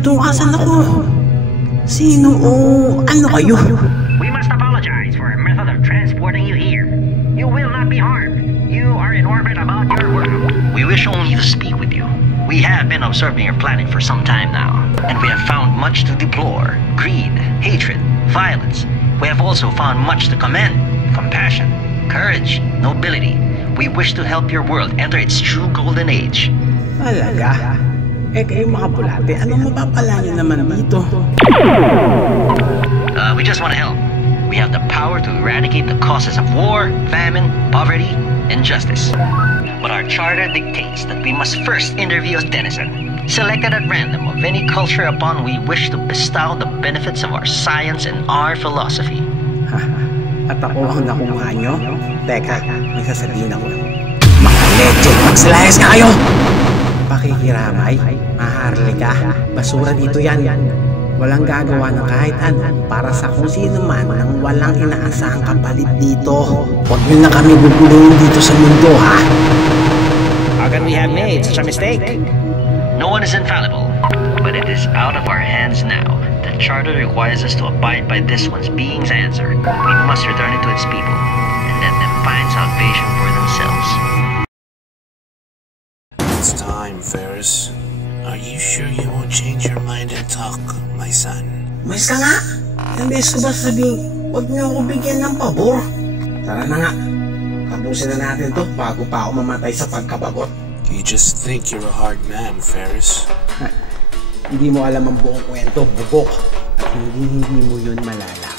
dito? Asan ako? Sino o ano kayo? We must apologize for our method of transporting you here. You will not be harmed. You are in orbit about your world. We wish only to speak with you. We have been observing your planet for some time now, and we have found much to deplore. Greed, hatred, violence. We have also found much to commend. Compassion, courage, nobility. We wish to help your world enter its true golden age. Talaga? Eh kayo mga bulate, anong mapapala nyo naman dito? We just want to help. We have the power to eradicate the causes of war, famine, poverty, injustice. But our charter dictates that we must first interview a denizen, selected at random of any culture upon we wish to bestow the benefits of our science and our philosophy. Ha? At ako ang nakuha nyo? Teka, may sasabihin ako. Mga legend, magsilayas nga kayo! Pakikiramay, maharlika, basura dito yan. Walang gagawa ng kahit ano para sa kung sino man nang walang inaasahang kapalit dito. Huwag nyo na kami guguluhin dito sa mundo, ha? How can we have made such a mistake? No one is infallible, but it is out of our hands now. The charter requires us to abide by this one's being's answer. We must return it to its people and let them find salvation for themselves. It's time, Ferris. Are you sure you won't change your mind and talk, my son? Mas ka nga! Imbes ko ba sabihin, huwag niyo ako bigyan ng pabor? Tara na nga, tapusin na natin to bago pa ako mamatay sa pagkabagot. You just think you're a hard man, Ferris. Hindi mo alam ang buong kwento, bubok. At hindi mo yun malala.